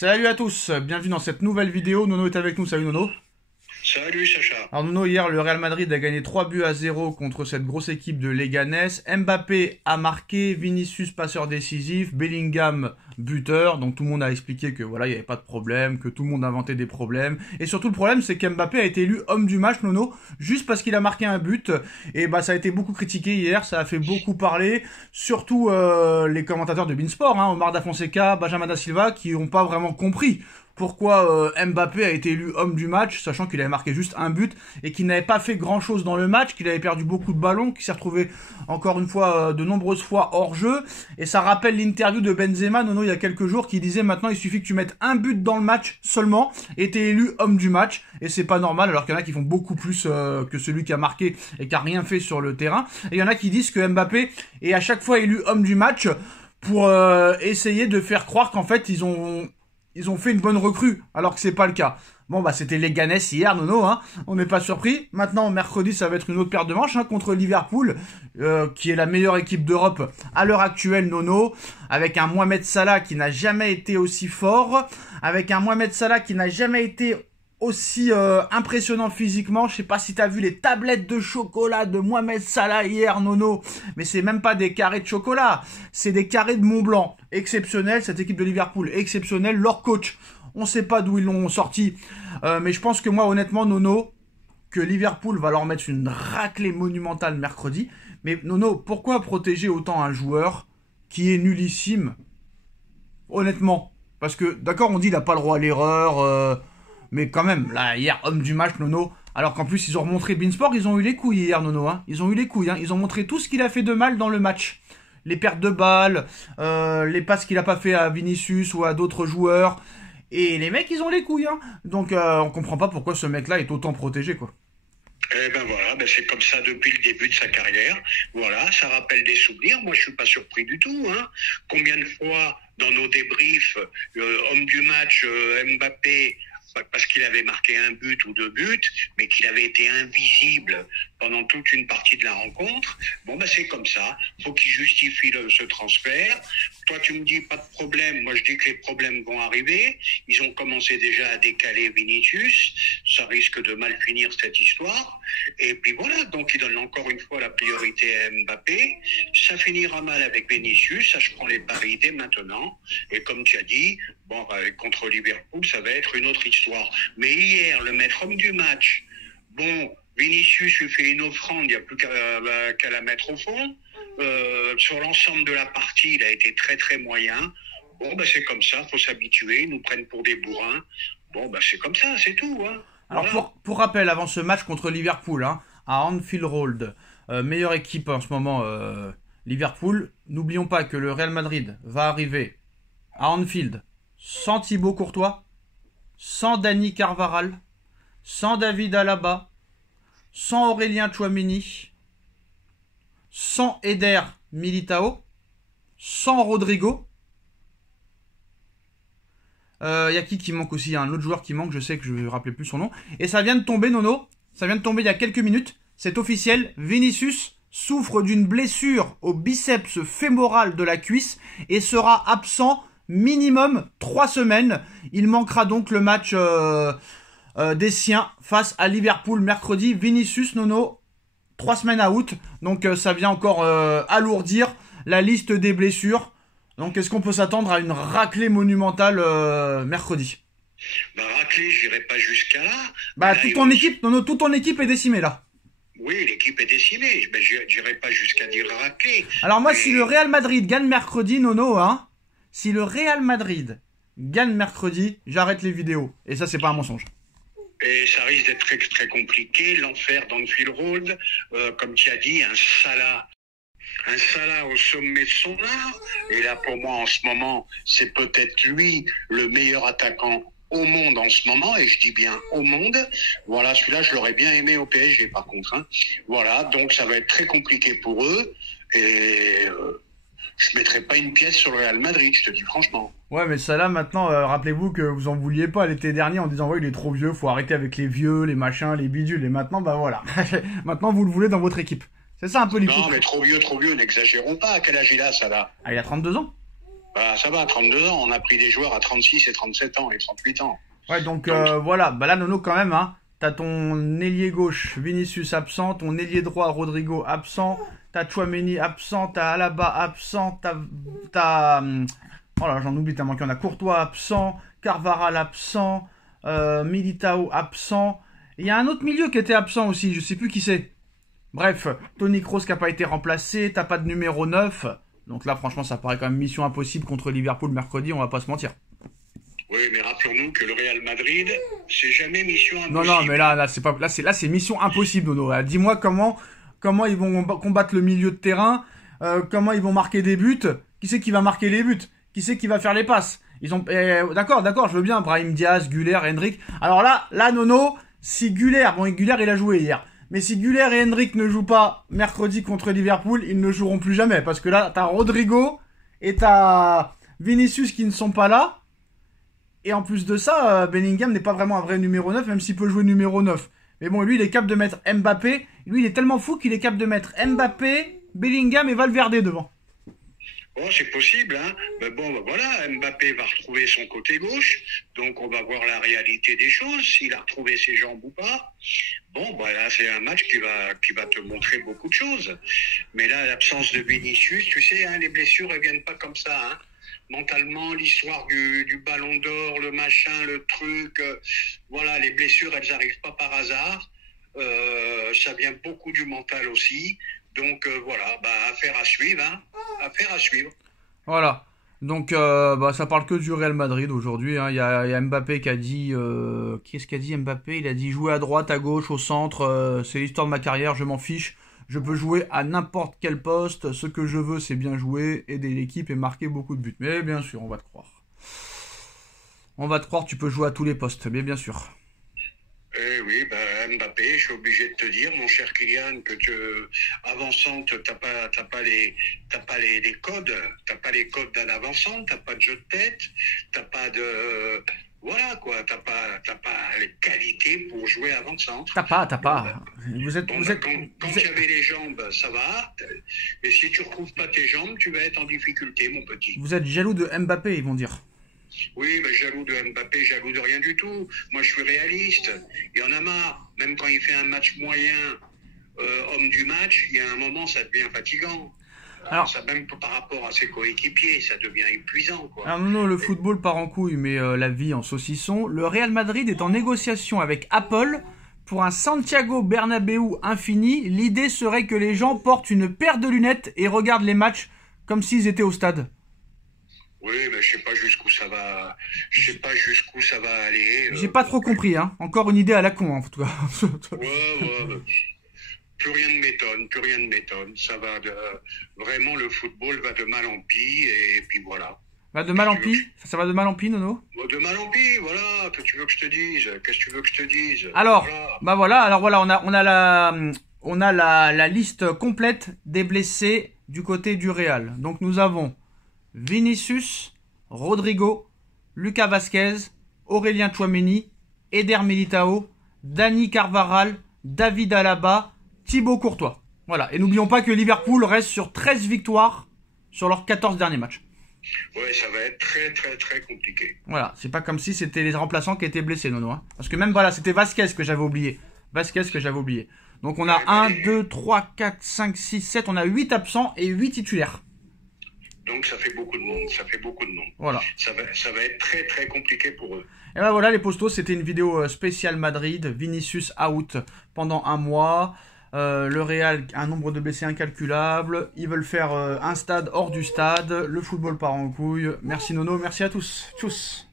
Salut à tous, bienvenue dans cette nouvelle vidéo. Nono est avec nous, salut Nono. Salut Sacha. Alors Nono, hier le Real Madrid a gagné 3-0 contre cette grosse équipe de Leganés. Mbappé a marqué, Vinicius passeur décisif, Bellingham buteur. Donc tout le monde a expliqué que voilà, il n'y avait pas de problème, que tout le monde inventait des problèmes. Et surtout le problème c'est qu'Mbappé a été élu homme du match, Nono, juste parce qu'il a marqué un but. Et bah ça a été beaucoup critiqué hier, ça a fait beaucoup parler. Surtout les commentateurs de Beansport, Omar Da Fonseca, Benjamin Da Silva, qui n'ont pas vraiment compris pourquoi Mbappé a été élu homme du match, sachant qu'il avait marqué juste un but et qu'il n'avait pas fait grand chose dans le match, qu'il avait perdu beaucoup de ballons, qu'il s'est retrouvé encore une fois de nombreuses fois hors jeu. Et ça rappelle l'interview de Benzema, Nono, il y a quelques jours, qui disait maintenant il suffit que tu mettes un but dans le match seulement et t'es élu homme du match. Et c'est pas normal, alors qu'il y en a qui font beaucoup plus que celui qui a marqué et qui a rien fait sur le terrain. Et il y en a qui disent que Mbappé est à chaque fois élu homme du match pour essayer de faire croire qu'en fait ils ont fait une bonne recrue, alors que c'est pas le cas. Bon, bah, c'était Leganés hier, Nono, on n'est pas surpris. Maintenant, mercredi, ça va être une autre paire de manches, contre Liverpool, qui est la meilleure équipe d'Europe à l'heure actuelle, Nono, avec un Mohamed Salah qui n'a jamais été aussi fort, avec un Mohamed Salah qui n'a jamais été aussi impressionnant physiquement. Je sais pas si t'as vu les tablettes de chocolat de Mohamed Salah hier, Nono, mais c'est même pas des carrés de chocolat, c'est des carrés de Mont Blanc. Exceptionnel, cette équipe de Liverpool, exceptionnelle. Leur coach, on sait pas d'où ils l'ont sorti, mais je pense que moi, honnêtement, Nono, que Liverpool va leur mettre une raclée monumentale mercredi. Mais Nono, pourquoi protéger autant un joueur qui est nullissime, honnêtement? Parce que, d'accord, on dit il a pas le droit à l'erreur, mais quand même, là, hier, homme du match, Nono. Alors qu'en plus, ils ont remontré Beansport, ils ont eu les couilles hier, Nono. Ils ont eu les couilles, Ils ont montré tout ce qu'il a fait de mal dans le match. Les pertes de balles, les passes qu'il a pas fait à Vinicius ou à d'autres joueurs. Et les mecs, ils ont les couilles, Donc, on comprend pas pourquoi ce mec-là est autant protégé, quoi. Eh ben voilà, c'est comme ça depuis le début de sa carrière. Voilà, ça rappelle des souvenirs. Moi, je suis pas surpris du tout. Combien de fois dans nos débriefs, homme du match, Mbappé, parce qu'il avait marqué un but ou deux buts, mais qu'il avait été invisible pendant toute une partie de la rencontre. Bon, c'est comme ça. Faut qu'il justifie ce transfert. Toi, tu me dis pas de problème. Moi, je dis que les problèmes vont arriver. Ils ont commencé déjà à décaler Vinicius. Ça risque de mal finir cette histoire. Et puis voilà. Donc, ils donnent encore une fois la priorité à Mbappé. Ça finira mal avec Vinicius. Ça, je prends les paris dès maintenant. Et comme tu as dit, contre Liverpool, ça va être une autre histoire. Mais hier, le maître homme du match, Vinicius lui fait une offrande, il n'y a plus qu'à la mettre au fond. Sur l'ensemble de la partie, il a été très très moyen. C'est comme ça, faut s'habituer, ils nous prennent pour des bourrins. C'est comme ça, c'est tout. Alors voilà. pour rappel, avant ce match contre Liverpool, à Anfield Road, meilleure équipe en ce moment, Liverpool, n'oublions pas que le Real Madrid va arriver à Anfield sans Thibaut Courtois, sans Dani Carvajal, sans David Alaba, sans Aurélien Tchouaméni, sans Eder Militao, sans Rodrigo. Y a qui manque aussi? Il y a un autre joueur qui manque, je sais que je ne me rappelais plus son nom. Et ça vient de tomber, Nono. Ça vient de tomber il y a quelques minutes. C'est officiel. Vinicius souffre d'une blessure au biceps fémoral de la cuisse et sera absent minimum 3 semaines. Il manquera donc le match des siens face à Liverpool mercredi. Vinicius, Nono, 3 semaines out. Donc ça vient encore alourdir la liste des blessures. Donc est-ce qu'on peut s'attendre à une raclée monumentale mercredi? Raclée, je n'irai pas jusqu'à là. Toute ton équipe, Nono, toute ton équipe est décimée là. Oui, l'équipe est décimée. Je n'irai pas jusqu'à dire raclée. Alors moi, si le Real Madrid gagne mercredi, Nono, si le Real Madrid gagne mercredi, j'arrête les vidéos. Et ça, c'est pas un mensonge. Et ça risque d'être très, très compliqué. L'enfer d'Anfield Road, comme tu as dit, un Salah au sommet de son art. Et là, pour moi, en ce moment, c'est peut-être lui le meilleur attaquant au monde en ce moment, et je dis bien au monde. Voilà, celui-là, je l'aurais bien aimé au PSG, par contre. Voilà, donc ça va être très compliqué pour eux. Et je mettrai pas une pièce sur le Real Madrid, je te dis franchement. Ouais, mais ça là, maintenant, rappelez-vous que vous en vouliez pas l'été dernier en disant, ouais, il est trop vieux, faut arrêter avec les vieux, les machins, les bidules. Et maintenant, voilà. Maintenant, vous le voulez dans votre équipe. C'est ça un peu l'hypocrisie. Non, mais trop vieux, n'exagérons pas. À quel âge il a, ça là? Il a 32 ans. Bah, ça va, 32 ans. On a pris des joueurs à 36 et 37 ans et 38 ans. Ouais, donc voilà. Bah là, Nono, quand même, hein. T'as ton ailier gauche, Vinicius absent. Ton ailier droit, Rodrigo absent. T'as Tchouaméni absent. T'as Alaba absent. Oh là, j'en oublie tellement qu'il y en a. Courtois absent. Carvajal absent. Militao absent. Il y a un autre milieu qui était absent aussi. Je sais plus qui c'est. Bref, Toni Kroos qui n'a pas été remplacé. T'as pas de numéro 9. Donc là, franchement, ça paraît quand même mission impossible contre Liverpool mercredi. On va pas se mentir. Oui, mais rappelons-nous que le Real Madrid, c'est jamais mission impossible. Non, mais là, c'est pas, là, c'est mission impossible, Nono. Dis-moi comment ils vont combattre le milieu de terrain, comment ils vont marquer des buts. Qui c'est qui va marquer les buts? Qui c'est qui va faire les passes? Ils ont, d'accord, je veux bien. Brahim Diaz, Güler, Hendrick. Alors là, Nono, si Güler, Güler, il a joué hier. Mais si Güler et Hendrick ne jouent pas mercredi contre Liverpool, ils ne joueront plus jamais. Parce que là, t'as Rodrigo et t'as Vinicius qui ne sont pas là. Et en plus de ça, Bellingham n'est pas vraiment un vrai numéro 9, même s'il peut jouer numéro 9. Mais bon, lui, il est capable de mettre Mbappé. Lui, il est tellement fou qu'il est capable de mettre Mbappé, Bellingham et Valverde devant. Oh, c'est possible, hein. Mais bon, ben voilà, Mbappé va retrouver son côté gauche, donc on va voir la réalité des choses, s'il a retrouvé ses jambes ou pas. Bon, ben là, c'est un match qui va te montrer beaucoup de choses. Mais là, l'absence de Vinicius, tu sais, hein, les blessures, elles viennent pas comme ça, hein. Mentalement, l'histoire du ballon d'or, le machin, le truc, voilà, les blessures, elles n'arrivent pas par hasard. Ça vient beaucoup du mental aussi. Donc voilà, affaire à suivre, hein. Affaire à suivre. Voilà. Donc ça parle que du Real Madrid aujourd'hui. Hein. Il y a Mbappé qui a dit... Qu'est-ce qu'a dit Mbappé? Il a dit jouer à droite, à gauche, au centre. C'est l'histoire de ma carrière, je m'en fiche. Je peux jouer à n'importe quel poste. Ce que je veux, c'est bien jouer, aider l'équipe et marquer beaucoup de buts. Mais bien sûr, on va te croire. On va te croire, tu peux jouer à tous les postes, mais bien sûr. Eh oui, Mbappé, je suis obligé de te dire, mon cher Kylian, que avançante, t'as pas les codes, t'as pas les codes d'un avançante, t'as pas de jeu de tête, t'as pas de, voilà quoi, t'as pas les qualités pour jouer avant-centre. T'as pas. Vous êtes. Quand tu avais les jambes, ça va. Et si tu retrouves pas tes jambes, tu vas être en difficulté, mon petit. Vous êtes jaloux de Mbappé, ils vont dire. Oui, jaloux de Mbappé, jaloux de rien du tout. Moi, je suis réaliste. Il y en a marre. Même quand il fait un match moyen, homme du match, il y a un moment, ça devient fatigant. Alors, ça, même par rapport à ses coéquipiers, ça devient épuisant, quoi. Alors non, le football part en couille, mais la vie en saucisson. Le Real Madrid est en négociation avec Apple pour un Santiago Bernabéu infini. L'idée serait que les gens portent une paire de lunettes et regardent les matchs comme s'ils étaient au stade. Oui, mais je sais pas jusqu'où ça va. Je sais pas jusqu'où ça va aller. J'ai pas trop compris, hein. Encore une idée à la con, en tout cas. Ouais. Plus rien ne m'étonne. Ça va vraiment, le football va de mal en pis, et puis voilà. Va de mal en pis? Ça va de mal en pis, Nono? De mal en pis, voilà. Qu'est-ce que tu veux que je te dise? Qu'est-ce que tu veux que je te dise? Alors, voilà. On a la liste complète des blessés du côté du Real. Donc nous avons Vinicius, Rodrigo, Lucas Vazquez, Aurélien Tchouaméni, Eder Militao, Dani Carvajal, David Alaba, Thibaut Courtois. Voilà. Et n'oublions pas que Liverpool reste sur 13 victoires sur leurs 14 derniers matchs. Ouais, ça va être très très très compliqué. Voilà, c'est pas comme si c'était les remplaçants qui étaient blessés, Nono. Hein. Parce que même, voilà, c'était Vazquez que j'avais oublié. Donc on a 1, 2, 3, 4, 5, 6, 7, on a 8 absents et 8 titulaires. Donc ça fait beaucoup de monde, Voilà. Ça va être très très compliqué pour eux. Et ben voilà les postos, c'était une vidéo spéciale Madrid, Vinicius out pendant un mois, le Real un nombre de blessés incalculable, ils veulent faire un stade hors du stade, le football part en couille. Merci Nono, merci à tous. Tchuss.